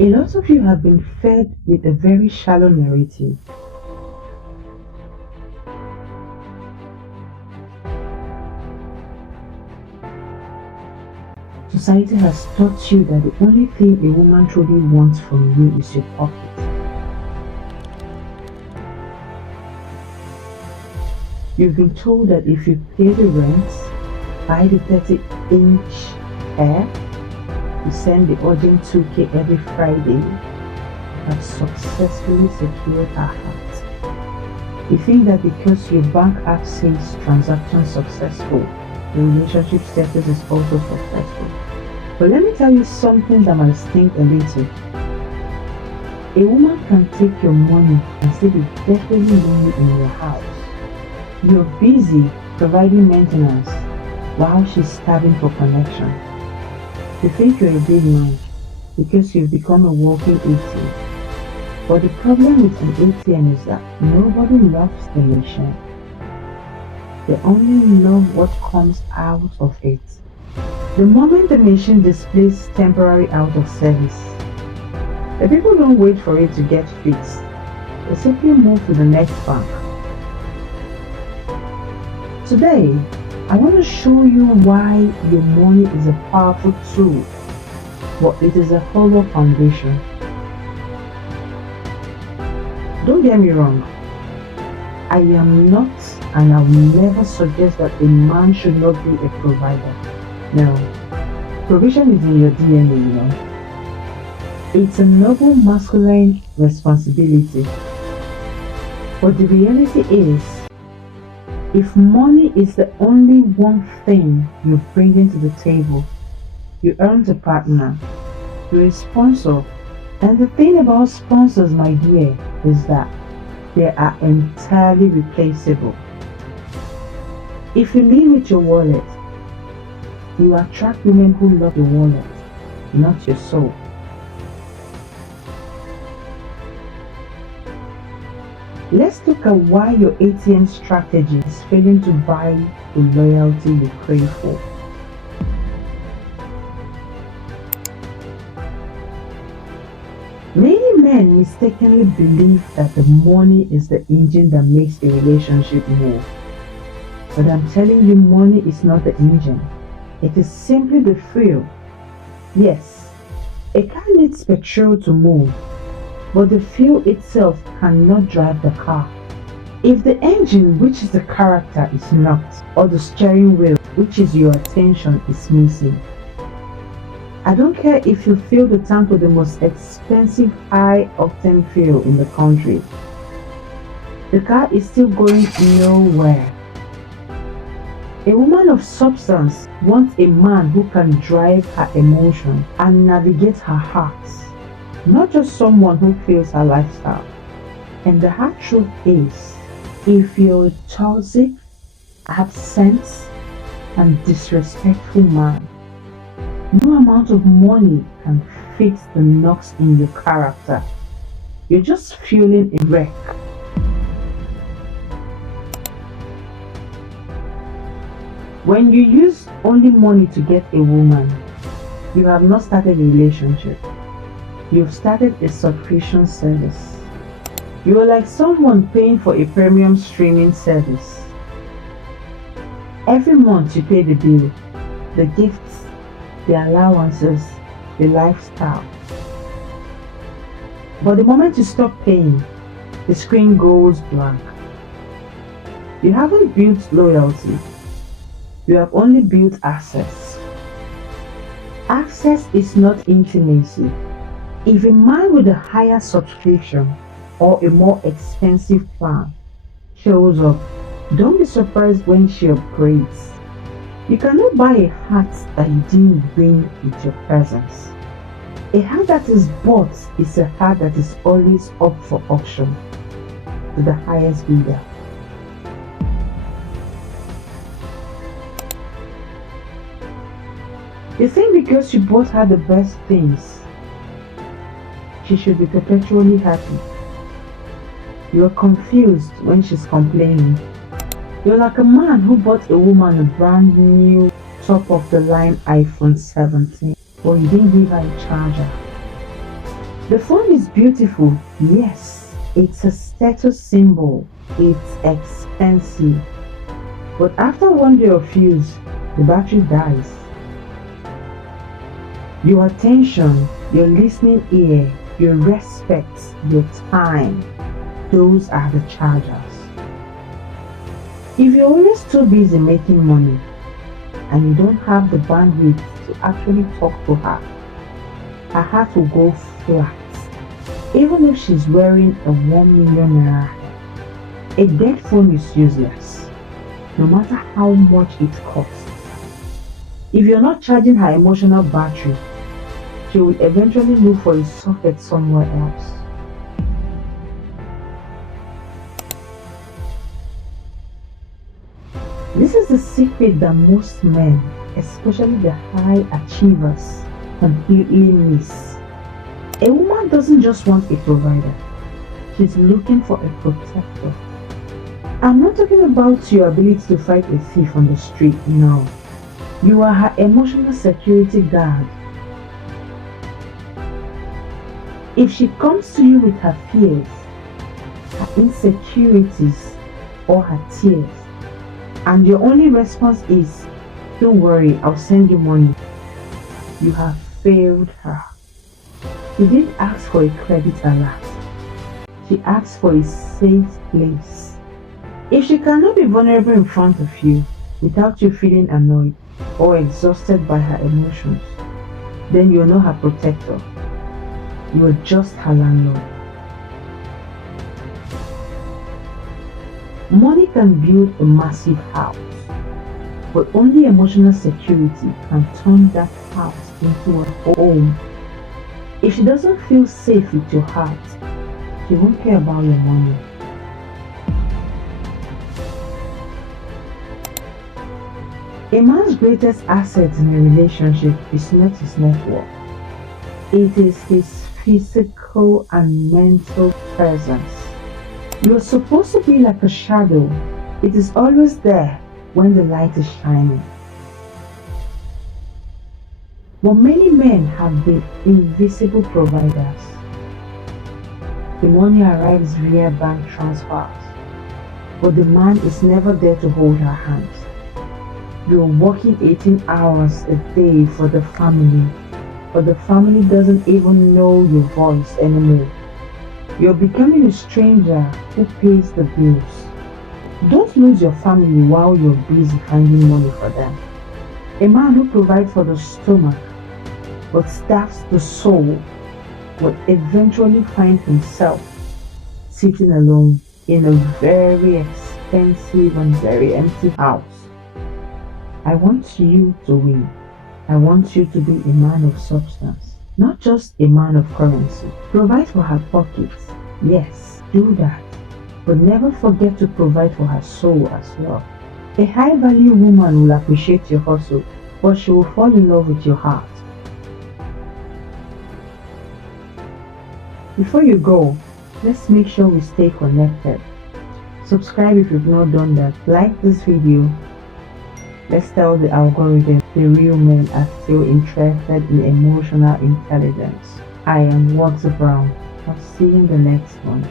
A lot of you have been fed with a very shallow narrative. Society has taught you that the only thing a woman truly wants from you is your pocket. You've been told that if you pay the rent, buy the 30-inch hair, you send the urgent 2K every Friday, you have successfully secured her heart. You think that because your bank app says transaction successful, the relationship status is also successful. But let me tell you something that might stink a little. A woman can take your money and still be definitely lonely in your house. You're busy providing maintenance while she's starving for connection. You think you're a big man because you've become a walking ATM. But the problem with an ATM is that nobody loves the machine. They only love what comes out of it. The moment the machine displays temporary out of service, the people don't wait for it to get fixed. They simply move to the next bank. Today, I want to show you why your money is a powerful tool, but it is a hollow foundation. Don't get me wrong, I am not and I will never suggest that a man should not be a provider. No, provision is in your DNA. It's a noble masculine responsibility. But the reality is, if money is the only one thing you bring into the table, you earn a partner, you're a sponsor. And the thing about sponsors, my dear, is that they are entirely replaceable. If you lead with your wallet, you attract women who love your wallet, not your soul. Let's look at why your ATM strategy is failing to buy the loyalty you crave for. Many men mistakenly believe that the money is the engine that makes a relationship move. But I'm telling you, money is not the engine. It is simply the fuel. Yes, a car needs petrol to move, but the fuel itself cannot drive the car. If the engine, which is the character, is knocked, or the steering wheel, which is your attention, is missing, I don't care if you fill the tank with the most expensive high-octane fuel in the country. The car is still going nowhere. A woman of substance wants a man who can drive her emotion and navigate her heart, not just someone who feels her lifestyle. And the hard truth is, if you're a toxic, absent, and disrespectful man, no amount of money can fix the knocks in your character. You're just fueling a wreck. When you use only money to get a woman, you have not started a relationship. You've started a subscription service. You are like someone paying for a premium streaming service. Every month you pay the bill, the gifts, the allowances, the lifestyle. But the moment you stop paying, the screen goes blank. You haven't built loyalty. You have only built access. Access is not intimacy. If a man with a higher subscription or a more expensive plan shows up, don't be surprised when she upgrades. You cannot buy a heart that you didn't win with your presence. A heart that is bought is a heart that is always up for auction to the highest bidder. You think because you bought her the best things, she should be perpetually happy. You are confused when she's complaining. You're like a man who bought a woman a brand new top of the line iPhone 17, but you didn't give her a charger. The phone is beautiful, yes. It's a status symbol. It's expensive. But after one day of use, the battery dies. Your attention, your listening ear, your respect, your time, those are the chargers. If you're always too busy making money and you don't have the bandwidth to actually talk to her, her heart will go flat. Even if she's wearing a 1 million naira, a dead phone is useless, no matter how much it costs. If you're not charging her emotional battery, she will eventually look for a socket somewhere else. This is the secret that most men, especially the high achievers, completely miss. A woman doesn't just want a provider, she's looking for a protector. I'm not talking about your ability to fight a thief on the street, no. You are her emotional security guard. If she comes to you with her fears, her insecurities, or her tears, and your only response is, "Don't worry, I'll send you money," you have failed her. She didn't ask for a credit alert. She asked for a safe place. If she cannot be vulnerable in front of you without you feeling annoyed or exhausted by her emotions, then you're not her protector. You're just her landlord. Money can build a massive house, but only emotional security can turn that house into a home. If she doesn't feel safe with your heart, she won't care about your money. A man's greatest asset in a relationship is not his network. It is his physical and mental presence. You're supposed to be like a shadow. It is always there when the light is shining. But many men have been invisible providers. The money arrives via bank transfers, but the man is never there to hold her hand. You're working 18 hours a day for the family, but the family doesn't even know your voice anymore. You're becoming a stranger who pays the bills. Don't lose your family while you're busy finding money for them. A man who provides for the stomach but starves the soul will eventually find himself sitting alone in a very expensive and very empty house. I want you to win. I want you to be a man of substance, not just a man of currency. Provide for her pockets. Yes, do that. But never forget to provide for her soul as well. A high-value woman will appreciate your hustle, but she will fall in love with your heart. Before you go, let's make sure we stay connected. Subscribe if you've not done that. Like this video. Let's tell the algorithm the real men are still interested in emotional intelligence. I am Waxa Brown. I'll see you in the next one.